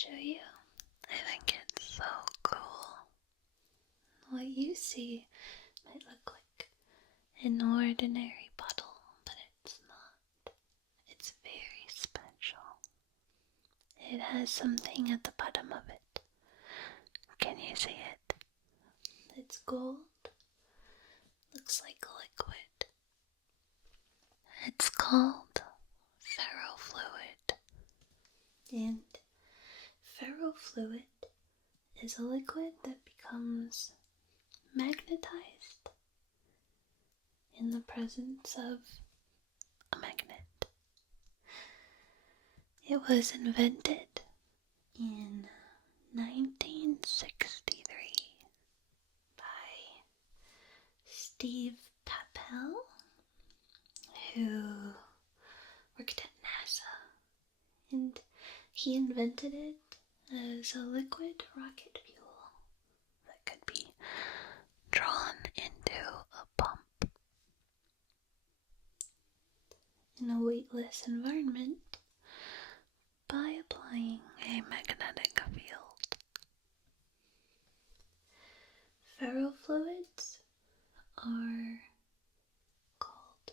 show you. I think it's so cool. What you see might look like an ordinary bottle, but it's not. It's very special. It has something at the bottom of it. Can you see it? It's gold. Looks like a liquid. It's called Ferrofluid. And Ferrofluid is a liquid that becomes magnetized in the presence of a magnet. It was invented in 1963 by Steve Papel, who worked at NASA, and he invented it as a liquid rocket fuel that could be drawn into a pump in a weightless environment by applying a magnetic field. Ferrofluids are called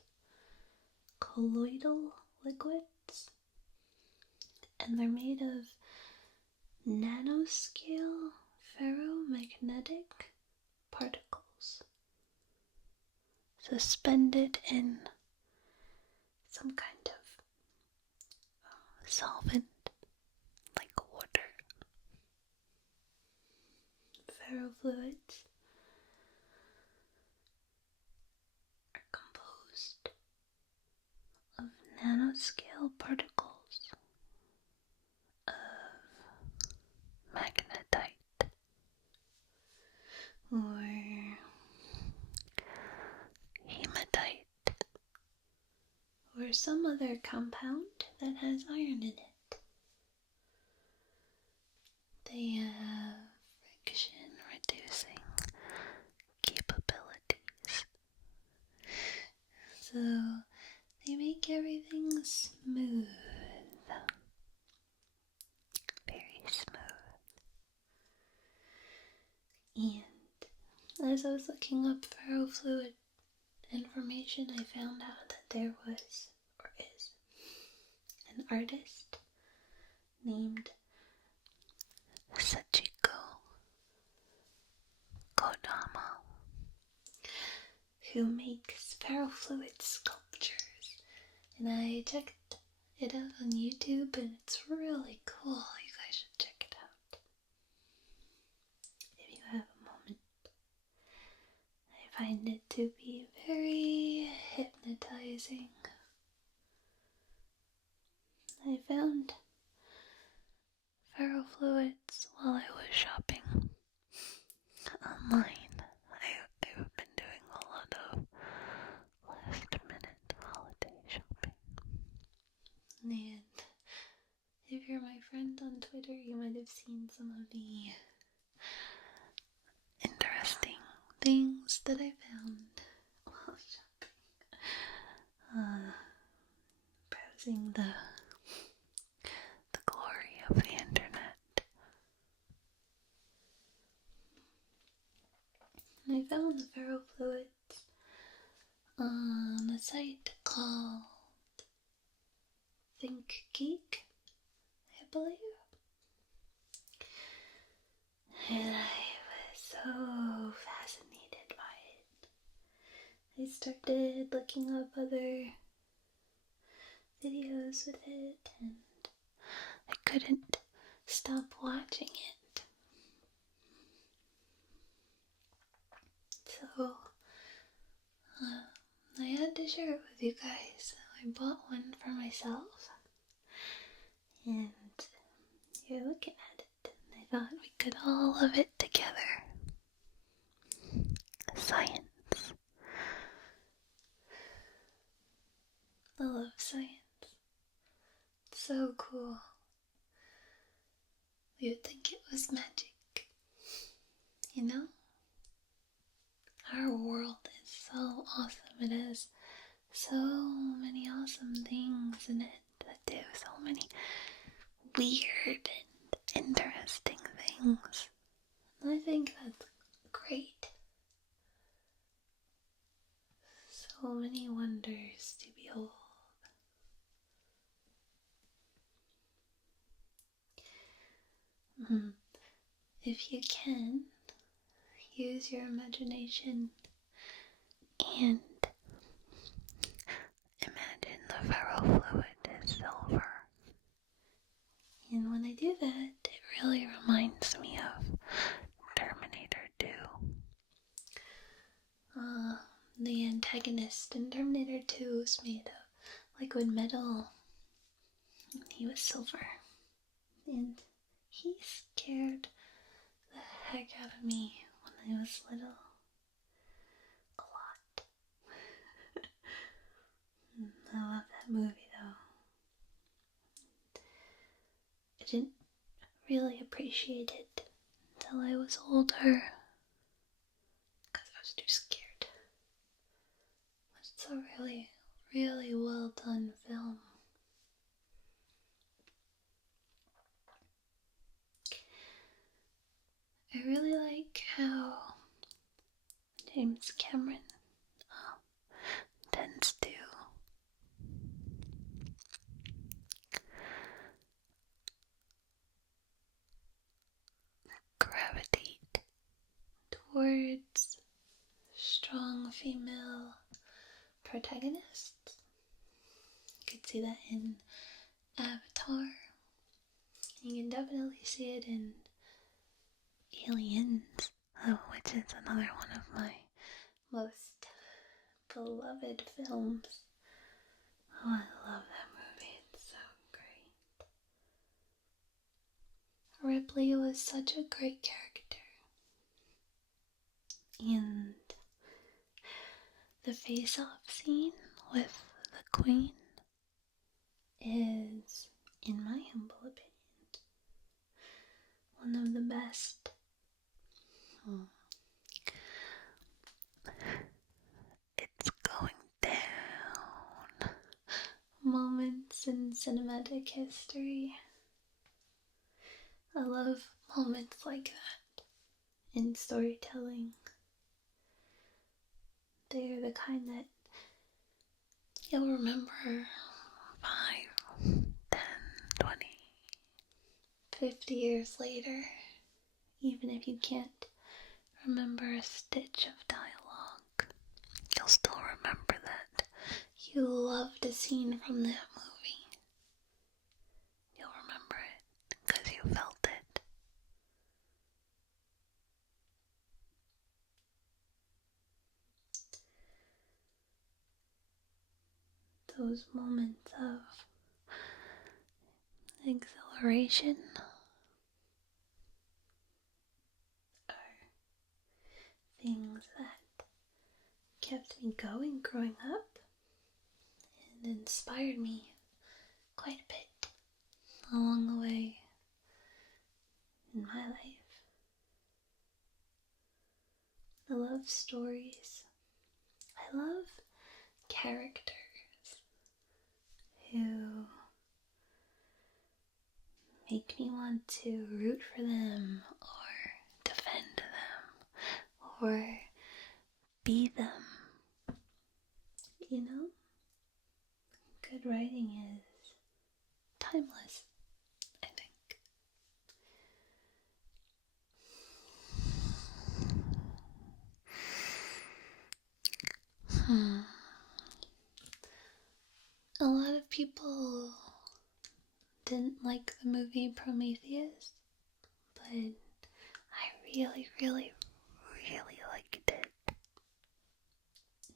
colloidal liquids, and they're made of nanoscale ferromagnetic particles suspended in some kind of solvent like water. Ferrofluids are composed of nanoscale particles of magnetite or hematite or some other compound that has iron in it. They have friction reducing capabilities, so they make everything smooth, very smooth. And as I was looking up ferrofluid information, I found out that there was, or is, an artist named Sachiko Kodama who makes ferrofluid sculptures, and I checked it out on YouTube and it's really cool. You guys should check it out if you have a moment. I find it to be very hypnotizing. I found ferrofluids while I was shopping online. I've been doing a lot of last minute holiday shopping. And if you're my friend on Twitter, you might have seen some of the interesting things that I found while shopping. Browsing the glory of the internet. I found the ferrofluids on a site called Think Geek, I believe. And I was so fascinated by it. I started looking up other videos with it, and I couldn't stop watching it. So, I had to share it with you guys. I bought one for myself, and you're looking at it, and I thought we could all love it together. Science. I love science. It's so cool. You'd think it was magic, you know? Our world is so awesome. It has so many awesome things in it that do so many weird and interesting things. And I think that's great. So many wonders to behold. If you can, use your imagination and imagine the ferrofluid is silver. And when I do that, it really reminds me of Terminator 2. The antagonist in Terminator 2 was made of liquid metal, and he was silver. And he scared the heck out of me when I was little. A lot. I love that movie though. I didn't really appreciate it until I was older, because I was too scared. But it's a really, really well done film. I really like how James Cameron tends to gravitate towards strong female protagonists. You could see that in Avatar. You can definitely see it in Aliens, which is another one of my most beloved films. Oh, I love that movie. It's so great. Ripley was such a great character. And the face-off scene with the Queen is, in my humble opinion, one of the best. It's going down. Moments in cinematic history. I love moments like that in storytelling. They're the kind that you'll remember 5, 10, 20, 50 years later, even if you can't remember a stitch of dialogue. You'll still remember that you loved a scene from that movie. You'll remember it because you felt it. Those moments of exhilaration are things that kept me going growing up and inspired me quite a bit along the way in my life. I love stories. I love characters who make me want to root for them or defend them or be them. You know? Good writing is timeless, I think. A lot of people didn't like the movie Prometheus, but I really, really, really liked it.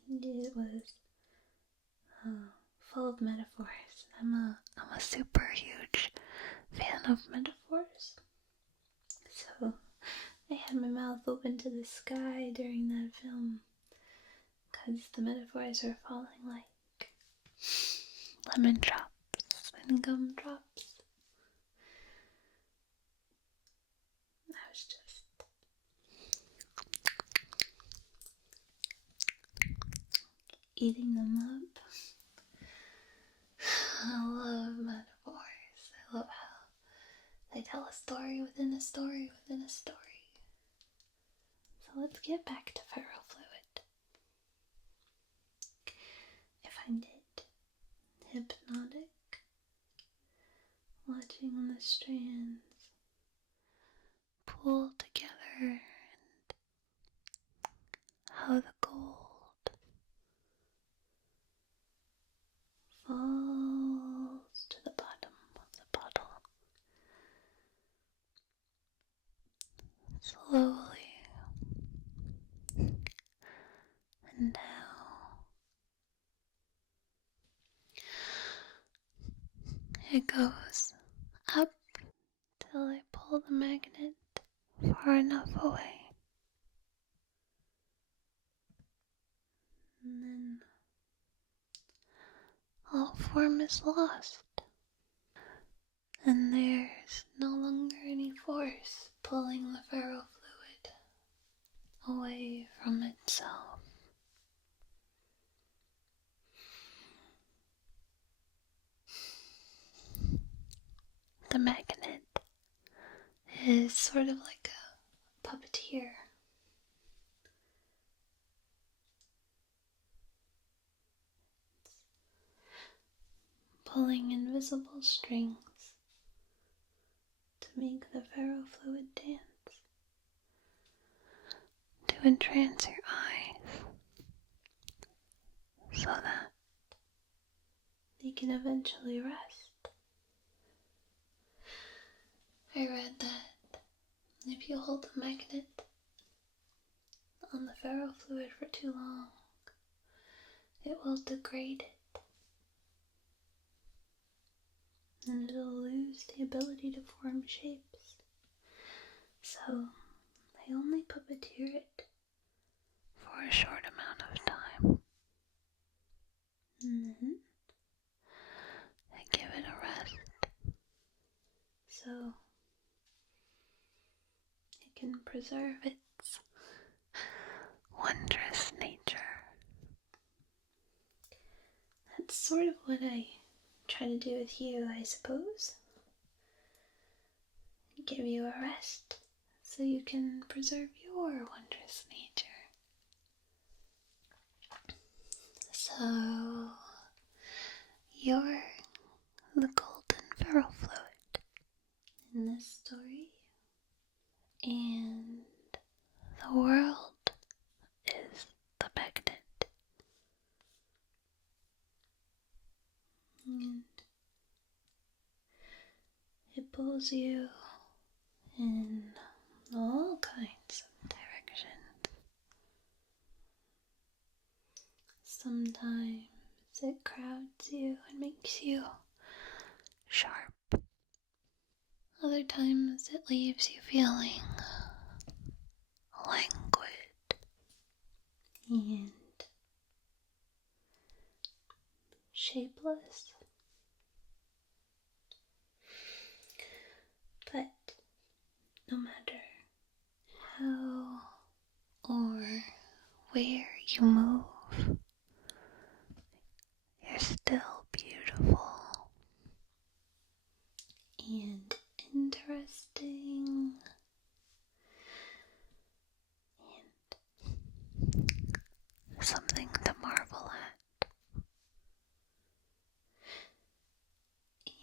It was full of metaphors. I'm a super huge fan of metaphors. So I had my mouth open to the sky during that film because the metaphors are falling like lemon drops and gumdrops. I was just eating them up. I love metaphors. I love how they tell a story get back to Ferrofluid. I find it hypnotic, watching the strands pull together and how the gold falls to the bottom of the bottle. Slowly, and now it goes up till I pull the magnet far enough away, and then all form is lost, and there's no longer any force pulling the ferrofluid away from itself. The magnet is sort of like a puppeteer. It's pulling invisible strings to make the ferrofluid dance, to entrance your eyes, so that they can eventually rest. I read that if you hold the magnet on the ferrofluid for too long, it will degrade it, and it'll lose the ability to form shapes. So I only puppeteer it for a short amount of time, and then I give it a rest so it can preserve its wondrous nature. That's sort of what I try to do with you, I suppose. Give you a rest so you can preserve your wondrous nature. So, you're the golden ferrofluid in this story, and the world is the magnet. And it pulls you in all kinds of directions. Sometimes it crowds you and makes you sharp. Other times it leaves you feeling languid and shapeless. But no matter how or where you move, you're still beautiful and interesting and something to marvel at.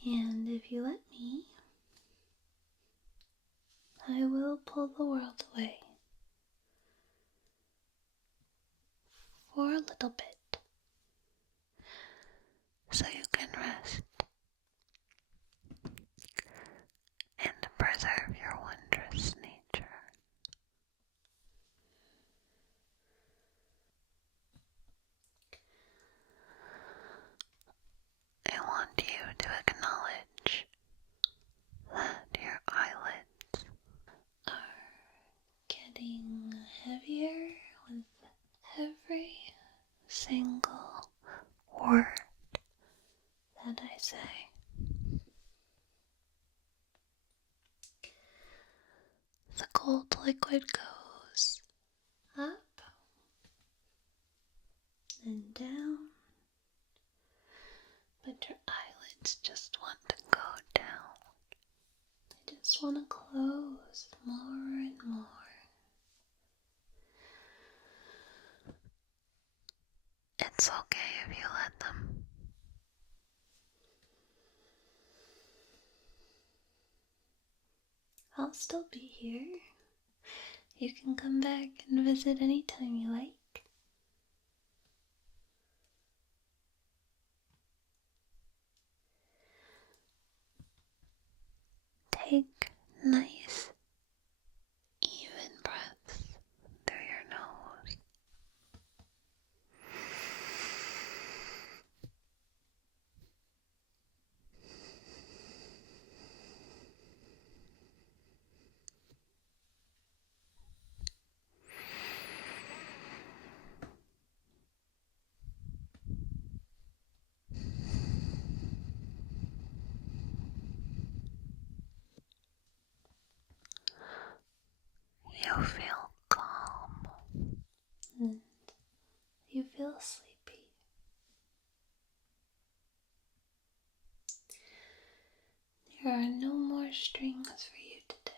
And if you let me, I will pull the world away for a little bit so you can rest and preserve your wondrous nature. I want you to acknowledge that your eyelids are getting heavier with every single word that I say. The gold liquid goes up and down, but your eyelids just want to go down. They just want to close more and more. It's okay if you let them. I'll still be here. You can come back and visit anytime you like. Take nice, even breaths through your nose. You feel calm and you feel sleepy. There are no more strings for you today.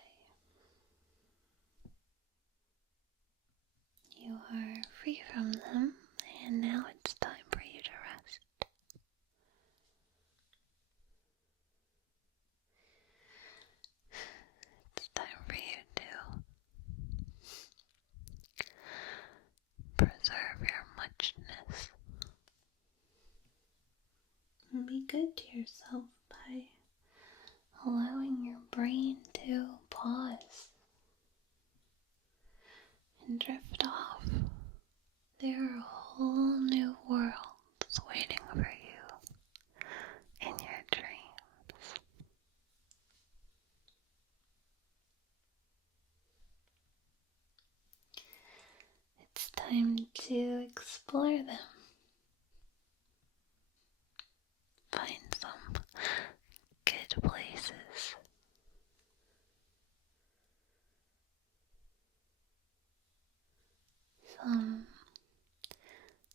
You are free from them, and now it's time for you to rest. It's time for you to preserve your muchness. And be good to yourself by allowing your brain to pause and drift off. There are whole new worlds waiting for you in your dreams. It's time to explore them. Find some good places. Some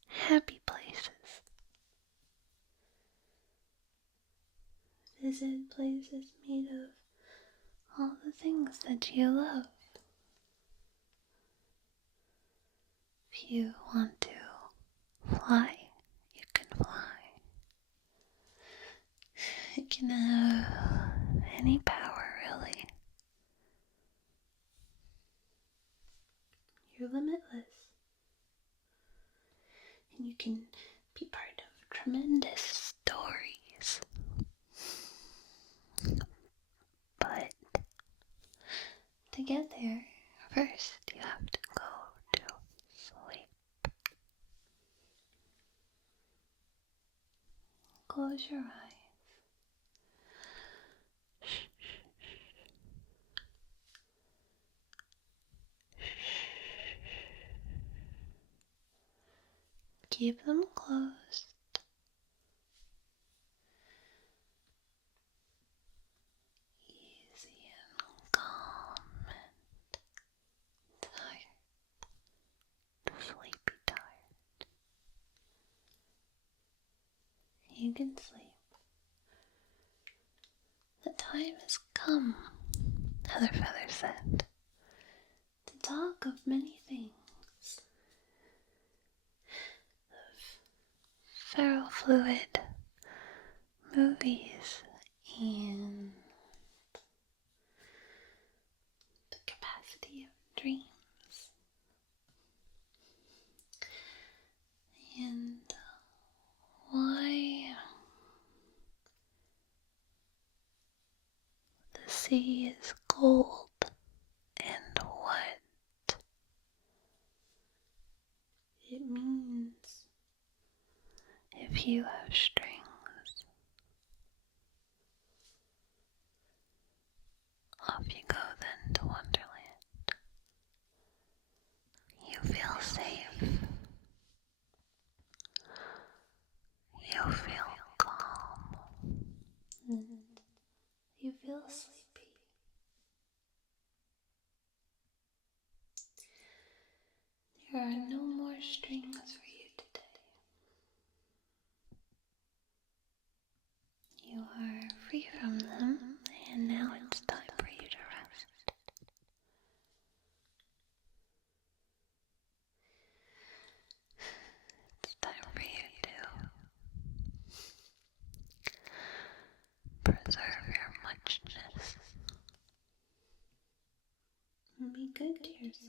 happy places. Visit places made of all the things that you love. If you want to fly, you can fly. You can have any power, really. You're limitless. And you can be part of tremendous stories. But to get there, first you have to go to sleep. Close your eyes. Keep them closed. Easy and calm and tired. Sleepy tired. You can sleep. The time has come, Heather Feather said, to talk of many things. Ferrofluid movies and the capacity of dreams and why the sea is cold and what it means if you have strings. Off you go then to Wonderland. You feel safe. You feel calm. And you feel sleepy. There are no more strings for you today. You are free from them, and now it's time for you to rest. It's time for you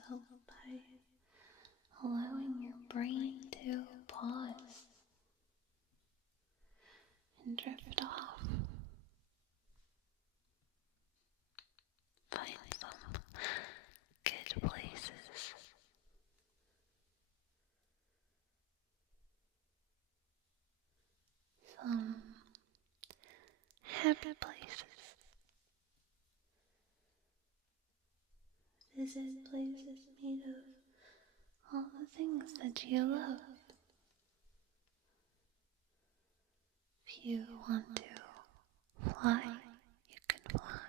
yourself by allowing your brain to pause and drift off. Find some good places. Some happy places. Visit places made of all the things that you love. If you want to fly, you can fly.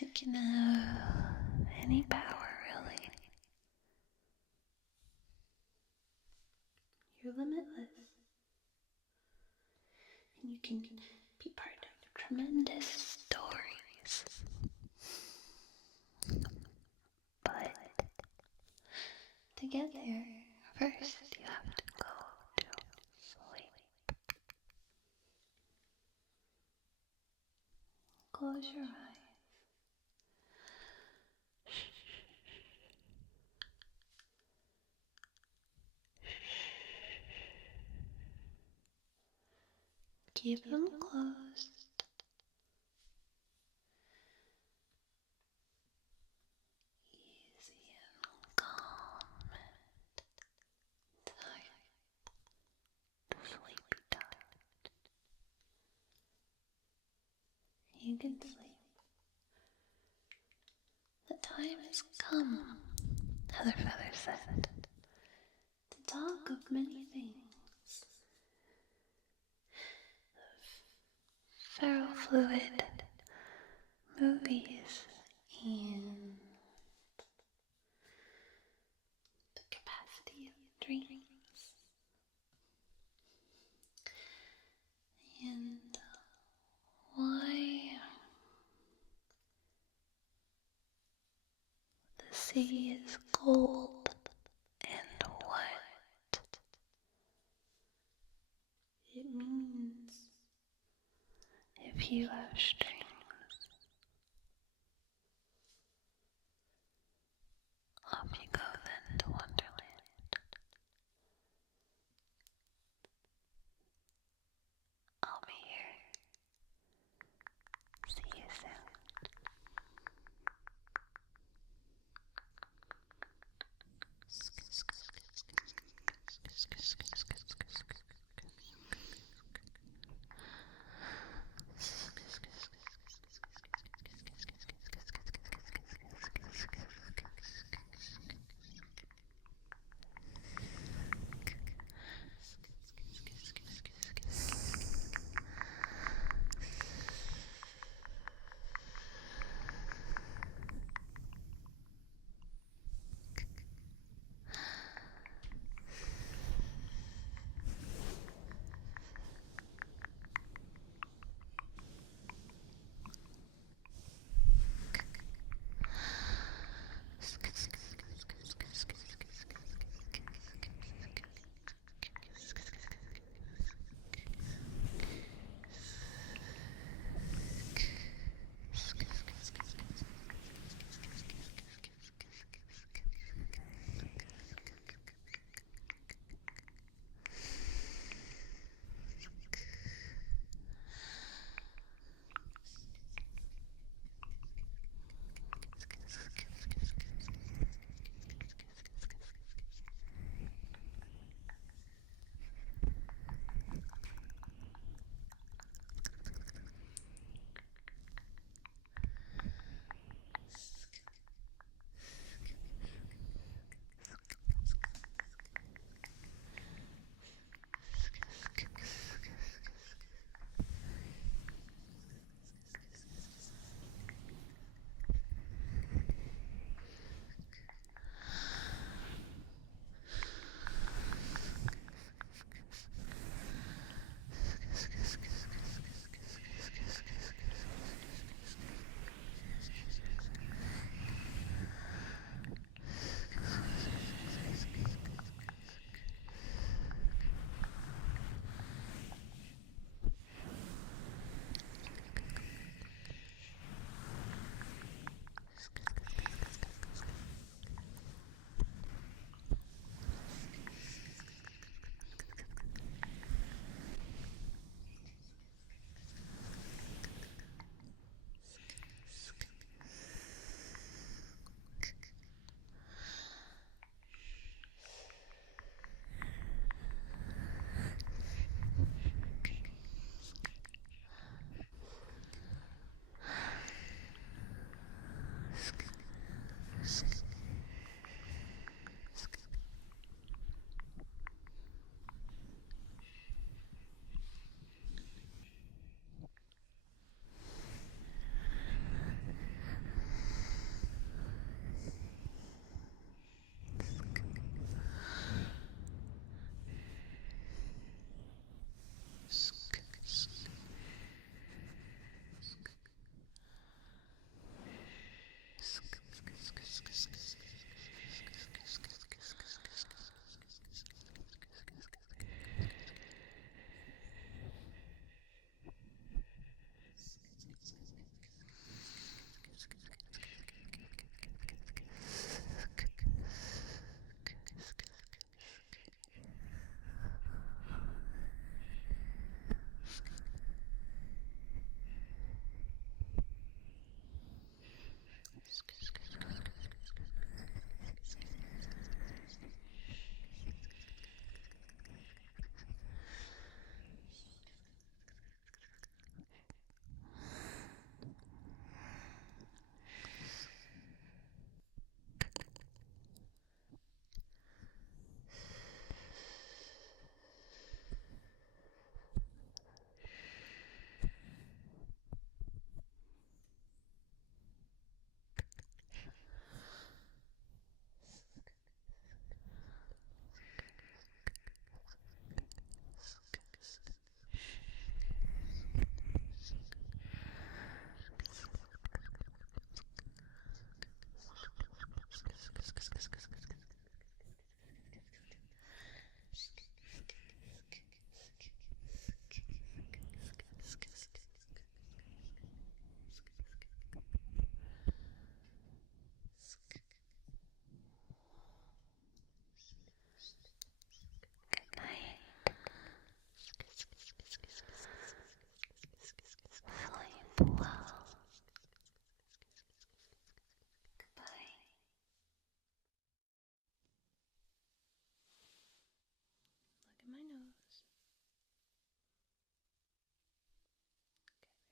You can have any power, really. You're limitless. And you can be part of tremendous stories. But to get there, first you have to go to sleep. Close your eyes. Keep them closed. Easy and calm and tired. Sleepy tired. You can sleep. The time has come, Heather Feather said, to talk of many things. Ferrofluid, movies, and the capacity of dreams. And why the sea is gold and what it means if you have strings. Off you go then to Wonderland. I'll be here. See you soon.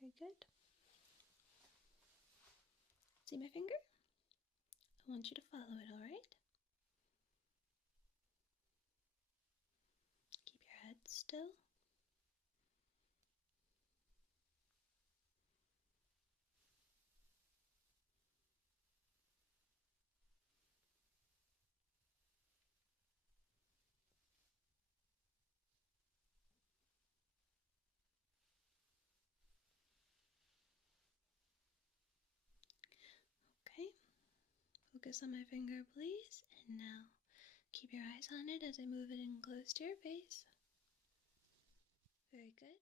Very good. See my finger? I want you to follow it, alright? Keep your head still. Okay, focus on my finger, please, and now keep your eyes on it as I move it in close to your face. Very good.